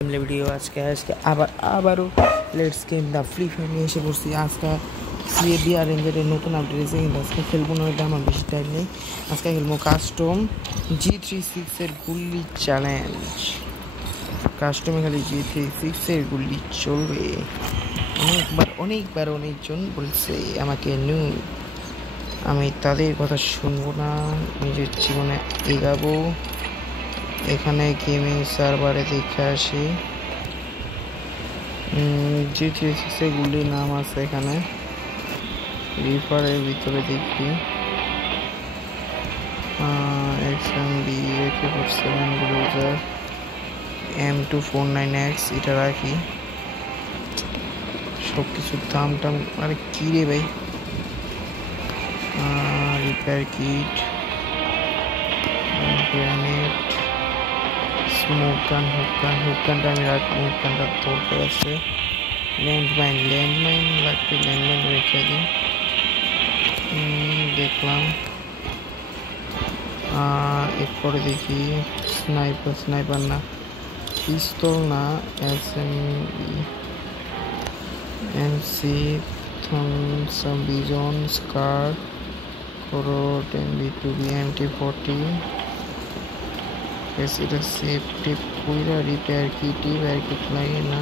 Video আজকে আবারও let's game the free fire নিয়ে এসে পড়ছি। আজকে সিএবি আর রেঞ্জারের নতুন আপডেট এসে, কিন্তু আজকে খেলবো না, এটা আমার বেশি টাইম নেই। আজকে খেলবো কাস্টম G36 গুল্লি চ্যালেঞ্জ। কাস্টমে খালি G36 গুল্লি চলবে। অনেকবার অনেকজন বলছে আমাকে আমি তাদের কথা শুনবো না, নিজের জীবনে এগাবো। এখানে গেমিং সার্ভারে দেখে আসি, G36 গুলির নাম আছে এখানে। রিফারের ভিতরে দেখি XMB AK47 ব্রুজার M249X এটা রাখি। সব কিছুর দাম আরে কি রে ভাই, রিপেয়ার কিট, গ্রেনেড, স্মোক গান, হুক গানটা আমি রাখবো, হুক গানটা দরকার আছে। ল্যান্ডমাইন লাগবে, ল্যান্ডমাইন রেখে দিই। দেখলাম, এরপরে দেখি স্নাইপার না, পিস্তল না, MC থমসন বিজন স্কার করো 10B2B MT40। এটা সেফটি পুরা রিপেয়ার কিট লাগে না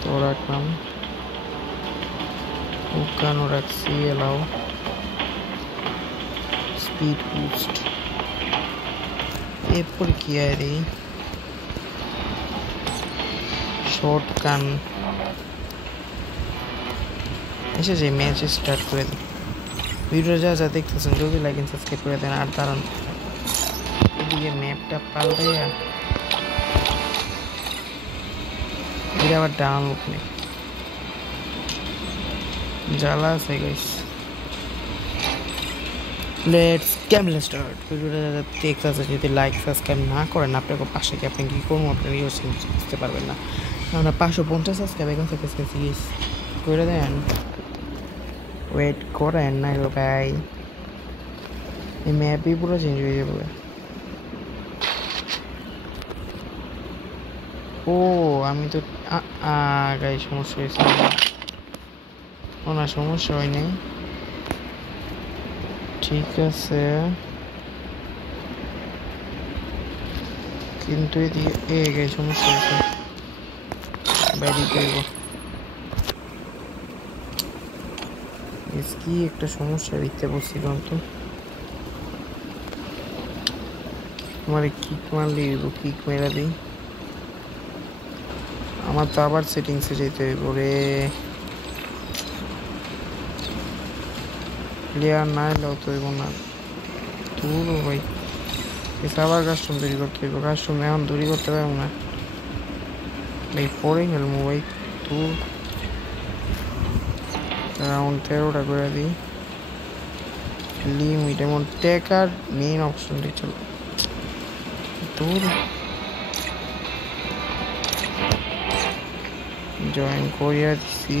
তো রাখলাম। উকানো রাখছি, এলাও স্পিড বুস্ট। এরপর কি আর শর্ট গান এসে যে ম্যাচ স্টার্ট করে দিই। ভিডিও যা দেখতেছেন যদি লাইক এন্ড সাবস্ক্রাইব করে দেন। আর দাঁড়ান, এদিকে ম্যাপটা পাল্টাইয়া এটা আবার ডাউনলোড নেই, জ্বালা আছে গাইস। Let's game start. ভিডিওটা দেখতেছে যদি লাইক সাবস্ক্রাইব না করেন, আপনাকে পাশে কি আপনি কি করবো আপনি বুঝতে পারবেন না। আমরা 550 সাবস্ক্রাইব এখন থেকে করে দেন, ওয়েট করেন না গো ভাই, এই ম্যাপই পুরো চেঞ্জ হয়ে যাবে। ও আমি তো গাই সমস্যা হয়েছে না, সমস্যা হয়নি, ঠিক আছে। কিন্তু এদিকে গাই সমস্যা হয়েছে, বাইরে করবো কি একটা সমস্যা দেখতে পাচ্ছিলাম। তো আমার কিক মারলে কিক মেরা দিই, আমার তো আবার সেটিংসে যেতে হইব রে। প্লেয়ার না এলেও তো হইব না, তুল ভাই আবার কাস্টম তৈরি করতে হইব। কাস্টম এখন তৈরি করতে পারব না ভাই, পরে খেলবো ভাই। তুল রাউন্ড 13টা করে দিই। লিমিট এমন টেকার মেইন অপশনটি চলো, দূর জয়েন করিয়া দিছি।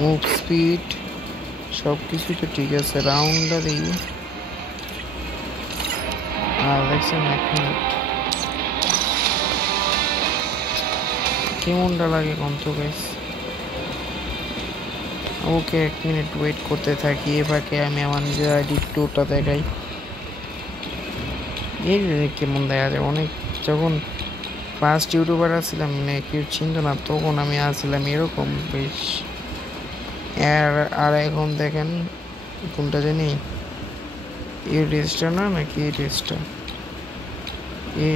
মুভ স্পিড সব কিছু তো ঠিক আছে, রাউন্ডটা দিই। আর দেখছেন 1 মিনিট কেমনটা লাগে কন্ত গাইস। ওকে 1 মিনিট ওয়েট করতে থাকি, এবারে আমি আমার নিজের আইডি টুটা দেখাই। এই কেমন দেখা যায়, অনেক যখন ফার্স্ট ইউটিউবার আসছিলাম মানে কেউ চিনত না, তখন আমি আসছিলাম এরকম বেশ। আর এখন দেখেন কোনটা জানি, এই ড্রেসটা না নাকি এই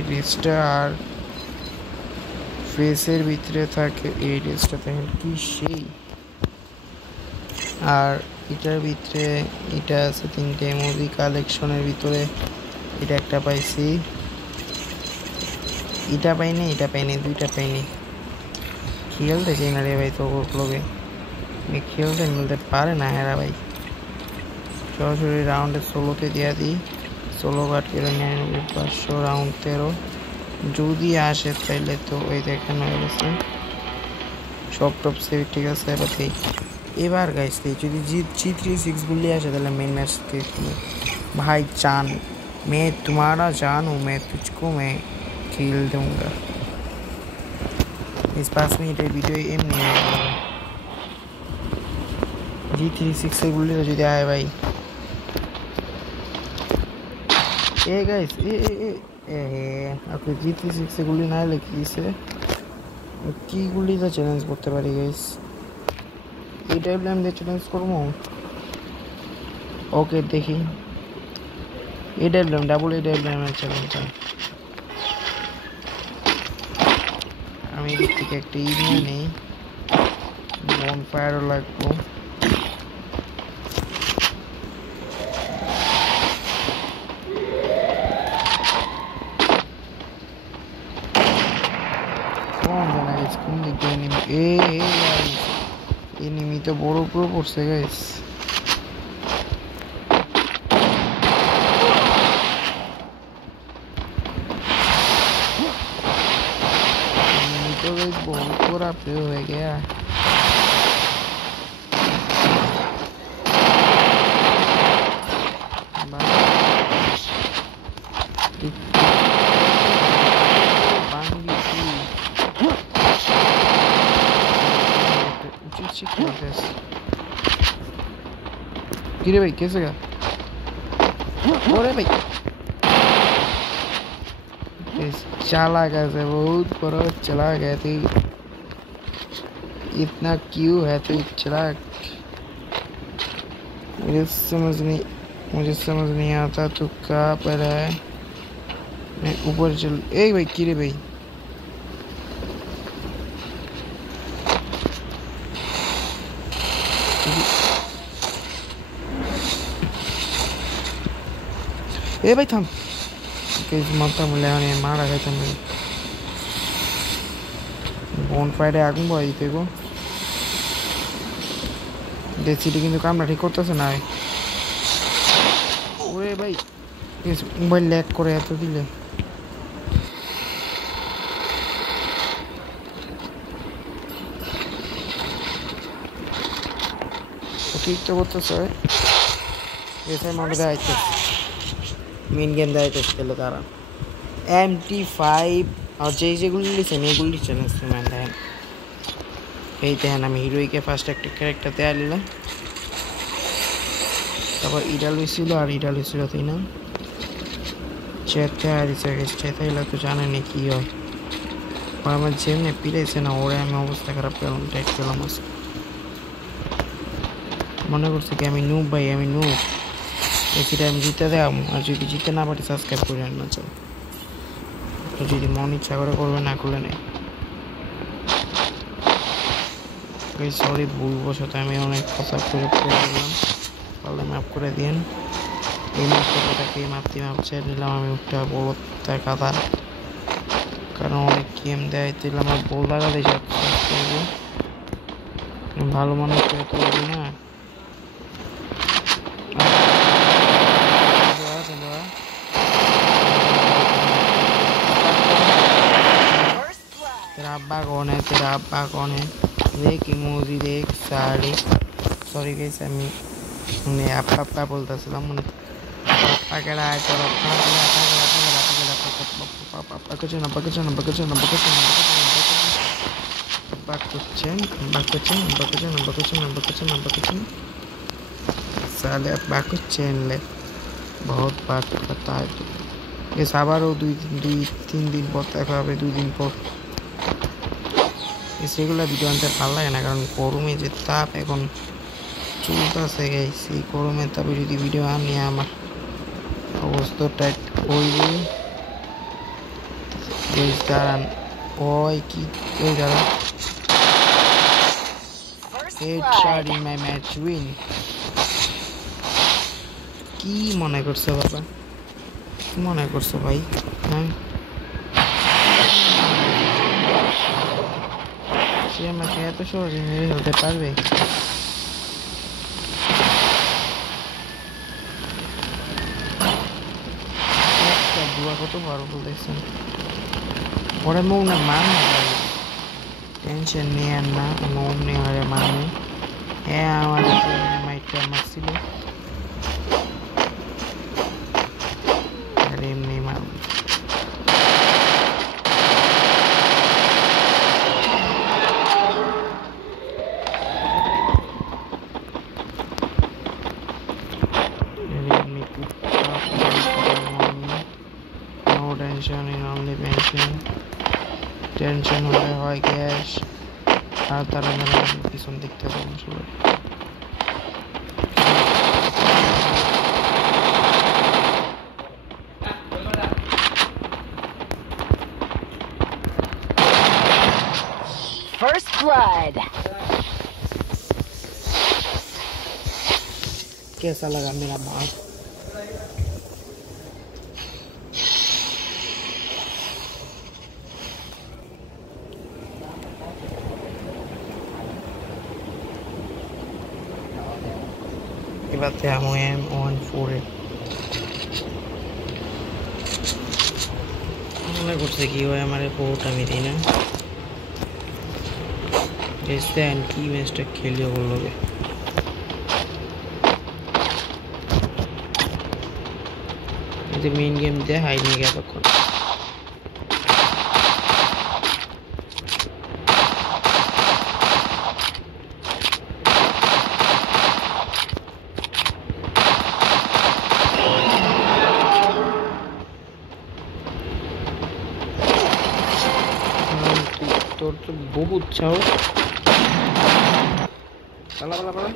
ড্রেসটা আর ফেসের ভিতরে থাকে এই ড্রেসটা, দেখেন কি সেই। আর এটার ভিতরে এটা আছে 3টে এমোজি কালেকশনের ভিতরে। এটা একটা পাইছি, এটা পাইনি 2টা পাইনি। খেলতে চাই না রে ভাই, তো ক্লবে খেলতে মিলতে পারে না হেরা ভাই। সরাসরি রাউন্ডে 16তে দিয়া দিই, 16 কাট করে 500 রাউন্ড 13 যদি আসে তাইলে তো ওই দেখানো হয়ে গেছে। সব টপ সেভ ঠিক আছে। এবার গাইস যদি G36 গুলি আসে তাহলে মেইন ম্যাচ भाई जान मैं तुम्हारा जान हूँ मैं तुझको मैं खेल दूंगा इस 5 मिनटेर ভিডিও এমনি G36 এর গুলি যদি আয় ভাই এ গাইস এ আপনি G36 এর গুলি না এলে কি গুলি তো চ্যালেঞ্জ করতে পারি গাইস এই টাইপলাম দিয়ে চ্যালেঞ্জ করবো ওকে দেখি এই টাইপলাম ডাবল এই টাইপলাম চ্যালেঞ্জ আমি এদিক থেকে একটা নিয়ে নেই বন ফায়ারও লাগবো কোন দিক দিয়ে এনিমি তো বড় উপর পড়ছে গাইস तो गाइस बहुत पूरा पे हो गया गिरे भाई कैसे गया अरे भाई चला गया से बहुत बड़ा चला गया थी इतना क्यों है तो चला मुझे समझ नहीं आता तो कहाँ पर है मैं ऊपर चल ए भाई किरे भाई ए भाई थम माता मिले मारा गया था मैं बोन फायरे आगुन भाई देखो डेसिटी किन्तु कामरा ठीक करतेছে না ওরে ভাই इस মোবাইল ল্যাগ করে এত দিলে ঠিক তো করতেছে এসে মনে যাইছে মেন গেম দাইতে খেলে তারা MT5 और যেগুলি লিছেন এগুলি চ্যালেঞ্জ ম্যান দেন এই দেখেন আমি হিরোইকে ফার্স্ট একটা ক্যারেক্টার দেয়া নিলাম তারপর ইডাল হয়েছিল আর ইডাল হয়েছিল তাই না চেতে আর চেতে এলে তো জানেন কি হয় আমার যেমনি পিড়াইছে না ওরে আমি অবস্থা খারাপ পেলাম টাইট পেলাম মনে করছে কি আমি নুব ভাই আমি নুব এসিটা আমি জিতে দেওয়া আর যদি জিতে না পারি সাবস্ক্রাইব করে না চলো তো যদি মন ইচ্ছা করে করবে না করলে নেই সরি ভুলবশত আমি অনেক কথা করে দিলাম তাহলে মাফ করে দিন এই মাপটাকে মাপতে নিলাম আমি একটা বড় কাদা কারণ অনেক গেম দেয় তাহলে আমার বল লাগালে করবো ভালো মনে করে তো না तेरा अब्बा कौन है देख इमोजी देख साड़ी सॉरी गाइस আমি মানে আপা বলতা ছিলাম মানে আপা কেডা আয় তোর আপা কিছু না साले अब्बा को चैन ले बहुत बात करता है ये আবারও 2-3 দিন পর দেখা হবে 2 দিন পর সেগুলো ভিডিও আনতে ভালো লাগে না কারণ গরমে যে তাপ এখন চলতেছে গাইস এই গরমের তাপে যদি ভিডিও আনি আমার অবস্থা টাইট হইবে গাইস দাঁড়ান ওই কি ওই দাঁড়ান headshot in my match win কি মনে করছো বাবা মনে করছো ভাই হ্যাঁ সে আমাকে এত সহজে মেরে ফেলতে পারবে একটা বুয়া কত বড় বলতেছেন ওরে মুখ না মান টেনশন নিয়ে না মন নিয়ে হয় মানে হ্যাঁ আমার মাইটটা মারছিল এমনি মার no tension in only pension tension হলে হয় গ্যাস আর তারা পিছন দেখতে পাবো সবাই First blood. कैसा लगा मेरा बाप I'm M14 মনে করছে কি হয় আমার পোর্ট আমি দিই না এসে কি ম্যাচটা খেলিও বলবে এই মেইন গেম দিয়ে হাই নিয়ে গেল তখন তোর তো বহুত চাও পালা পালা পালা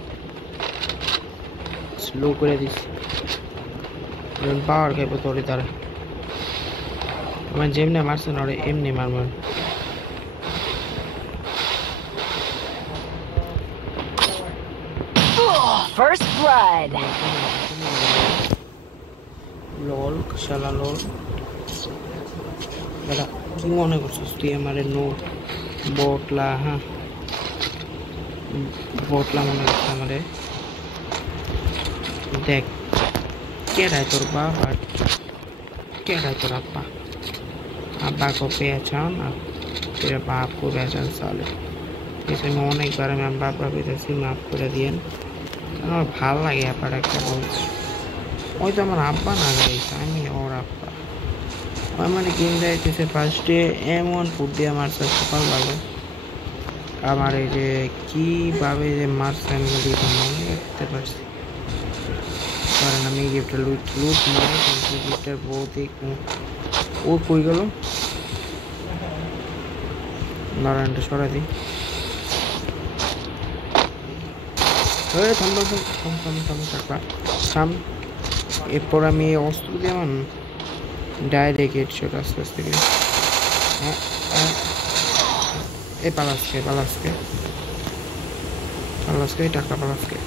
স্লো করে দিস পাওয়ার খাইব তোরে তারা আমার যেমনি মারছে না ওরে এমনি মারব First blood. লল শালা লল দাদা কি মনে করছিস তুই আমারে নো বটলা হ্যাঁ বটলা মনে করছে আমারে দেখ কেডায় তোর বাপ আর কেডায় তোর আব্বা আব্বা को पहचान আর तेरे बाप को पहचान साले এসে অনেকবার আমি আমার বাপ পেতেছি মাফ করে দিয়েন আমার ভাল লাগে আপার একটা বলছি ওই তো আমার আব্বা না গাইছে আমি ওর আব্বা ওই মানে গেম যাইতেছে ফার্স্টে এমন ফুট দিয়ে মারছে সকাল ভালো আমার এই যে কীভাবে যে মারছে আমি মনে রাখতে পারছি কারণ আমি গিফটটা লুট মারি কিন্তু গিফটের বহুতই ও কই গেল নারায়ণটা সরা দিই থাম এরপর আমি অস্ত্র দিয়ে আমার ডাইরেক্ট হেডশট আস্তে আস্তে এই পালাসকে টাকা পালাসকে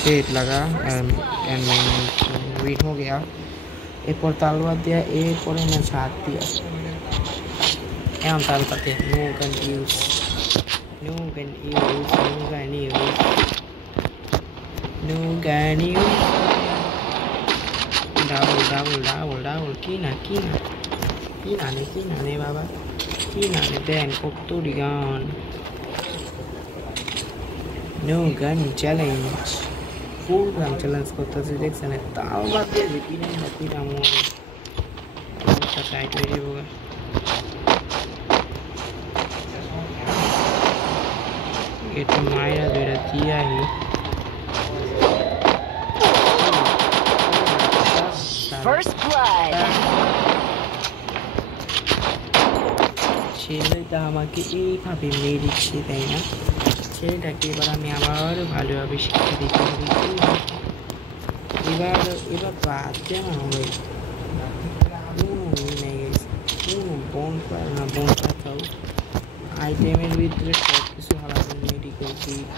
हेड लगा एंड वेट हो गया एक और तलवार दिया एक और मैं छाट दिया एम ताल करते नो गन यूज डाबल की ना बाबा की ना देन कत गान No gun challenge. Full gun challenge করতেছি দেখছেন তাও বাদ দিয়ে দিবি না তুই আমার অবস্থা টাইট হয়ে যাবো এটা মায়েরা দুইটা দিয়াহি First blood. ছেলেটা আমাকে এইভাবে মেরে দিচ্ছে তাই না ছেলেটাকে এবার আমি আবার ভালোভাবে শিক্ষা দিতে হবে এবার বাদ দিয়ে আমার হবে বনটা খাও আইটেমের ভিতরে সব কিছু হালাতে মেডিকেল কিট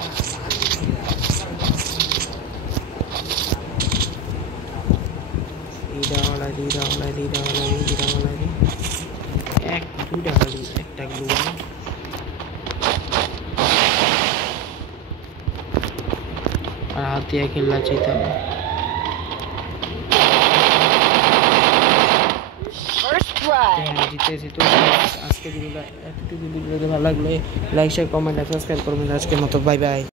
এক দুইটা খালি একটা গ্লু আর হাতে খেলা চিতা জিতেছি তো আজকে ভিডিওটা এতটুকু ভিডিওতে ভালো লাগলে লাইক শেয়ার কমেন্ট আর সাবস্ক্রাইব করবেন আজকের মতো বাই বাই